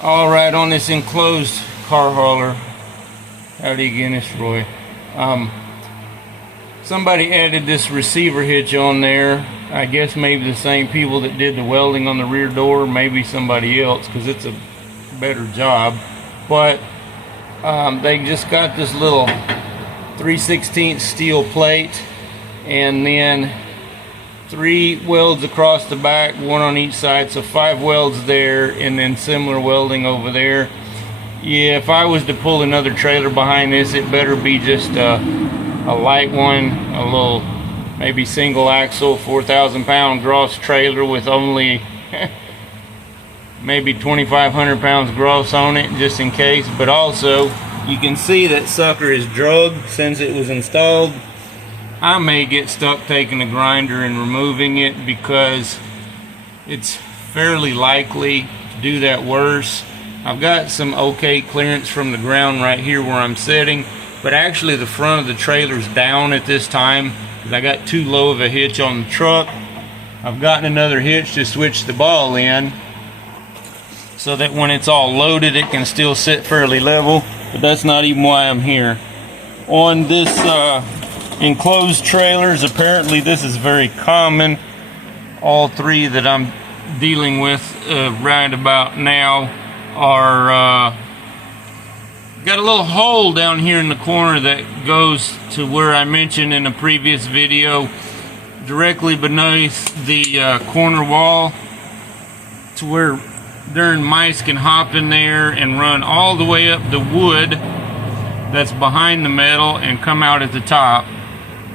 All right, on this enclosed car hauler, howdy again, it's Roy. Somebody added this receiver hitch on there. I guess maybe the same people that did the welding on the rear door, maybe somebody else, because it's a better job. But they just got this little 3/16 steel plate, and then 3 welds across the back, 1 on each side, so 5 welds there, and then similar welding over there. Yeah, if I was to pull another trailer behind this, it better be just a light one, a little maybe single axle 4,000 pound gross trailer with only maybe 2,500 pounds gross on it, just in case. But also, you can see that sucker is drugged since it was installed. I may get stuck taking a grinder and removing it, because it's fairly likely to do that worse. I've got some okay clearance from the ground right here where I'm sitting, but actually the front of the trailer's down at this time because I got too low of a hitch on the truck. I've gotten another hitch to switch the ball in so that when it's all loaded it can still sit fairly level, but that's not even why I'm here. On this enclosed trailers, apparently this is very common. All 3 that I'm dealing with right about now are got a little hole down here in the corner that goes to where I mentioned in a previous video, directly beneath the corner wall, to where darn mice can hop in there and run all the way up the wood that's behind the metal and come out at the top.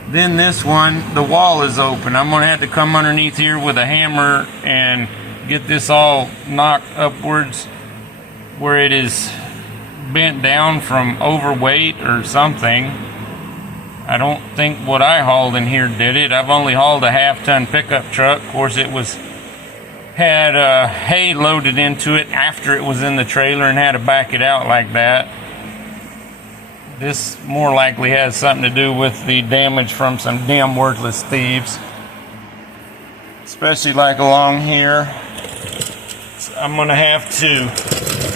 Then this one, the wall is open. I'm gonna have to come underneath here with a hammer and get this all knocked upwards where it is bent down from overweight or something. I don't think what I hauled in here did it. I've only hauled a half-ton pickup truck. Of course, it had hay loaded into it after it was in the trailer and had to back it out like that. This more likely has something to do with the damage from some damn worthless thieves, especially like along here. So I'm gonna have to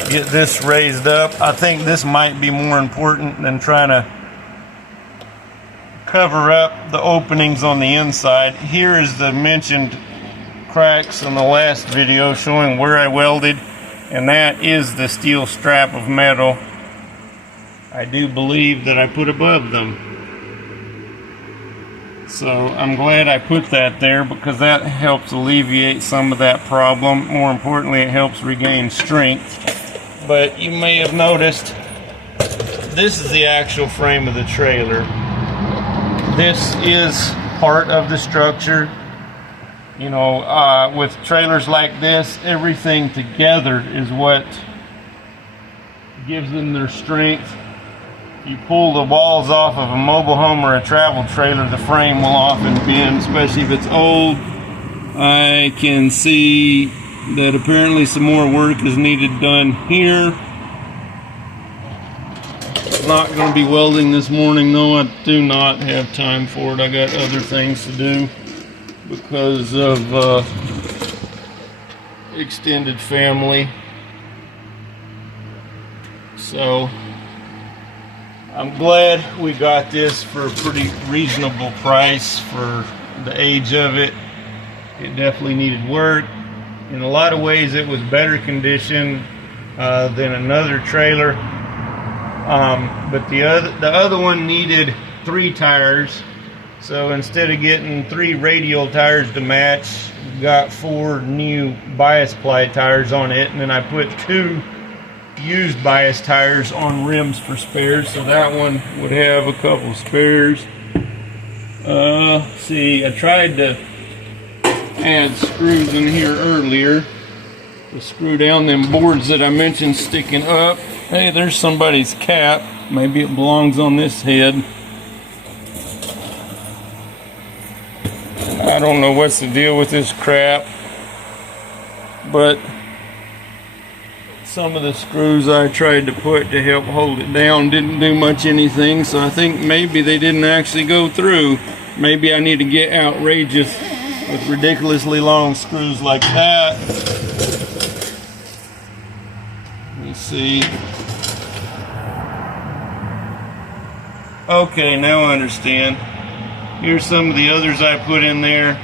get this raised up. I think this might be more important than trying to cover up the openings on the inside. Here is the mentioned cracks in the last video showing where I welded, and that is the steel strap of metal I do believe that I put above them. So I'm glad I put that there, because that helps alleviate some of that problem. More importantly, it helps regain strength. But you may have noticed, this is the actual frame of the trailer. This is part of the structure. You know, with trailers like this, everything together is what gives them their strength. You pull the walls off of a mobile home or a travel trailer, the frame will often bend, especially if it's old. I can see that apparently some more work is needed done here. Not going to be welding this morning though. I do not have time for it. I got other things to do because of extended family. So I'm glad we got this for a pretty reasonable price for the age of it. It definitely needed work. In a lot of ways it was better condition than another trailer. But the other one needed 3 tires. So instead of getting 3 radial tires to match, got 4 new bias ply tires on it, and then I put 2 used bias tires on rims for spares, so that one would have a couple spares. See, I tried to add screws in here earlier to screw down them boards that I mentioned sticking up. Hey, there's somebody's cap. Maybe it belongs on this head. I don't know what's the deal with this crap, but some of the screws I tried to put to help hold it down didn't do much anything, so I think maybe they didn't actually go through. Maybe I need to get outrageous with ridiculously long screws like that Let me see. Okay, now I understand. Here's some of the others I put in there.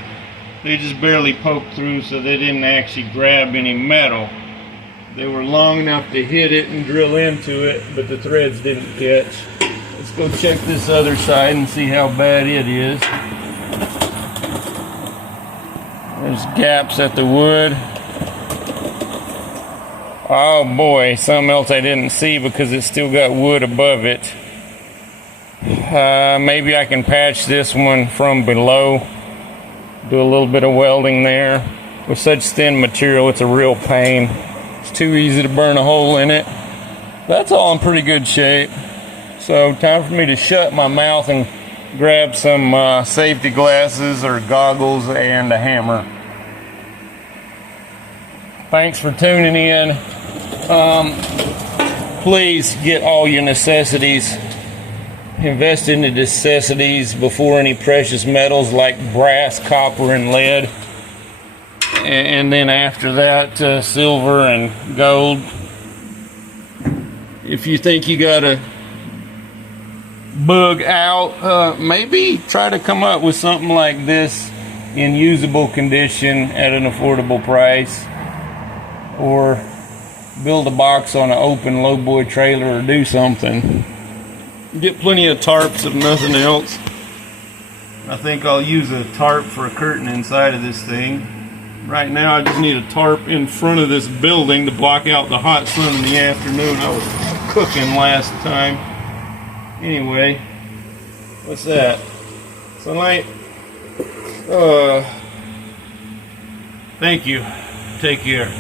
They just barely poked through, so they didn't actually grab any metal. They were long enough to hit it and drill into it, but the threads didn't catch. Let's go check this other side and see how bad it is. There's gaps at the wood. Oh boy, something else I didn't see because it's still got wood above it. Maybe I can patch this one from below. Do a little bit of welding there. With such thin material, it's a real pain. It's too easy to burn a hole in it. That's all in pretty good shape. So time for me to shut my mouth and grab some safety glasses or goggles and a hammer. Thanks for tuning in. Please get all your necessities. Invest in the necessities before any precious metals like brass, copper, and lead. And then after that, silver and gold. If you think you got a bug out, maybe try to come up with something like this in usable condition at an affordable price. Or build a box on an open lowboy trailer or do something. Get plenty of tarps if nothing else. I think I'll use a tarp for a curtain inside of this thing. Right now I just need a tarp in front of this building to block out the hot sun in the afternoon. I was cooking last time. Anyway, what's that? Sunlight? Thank you. Take care.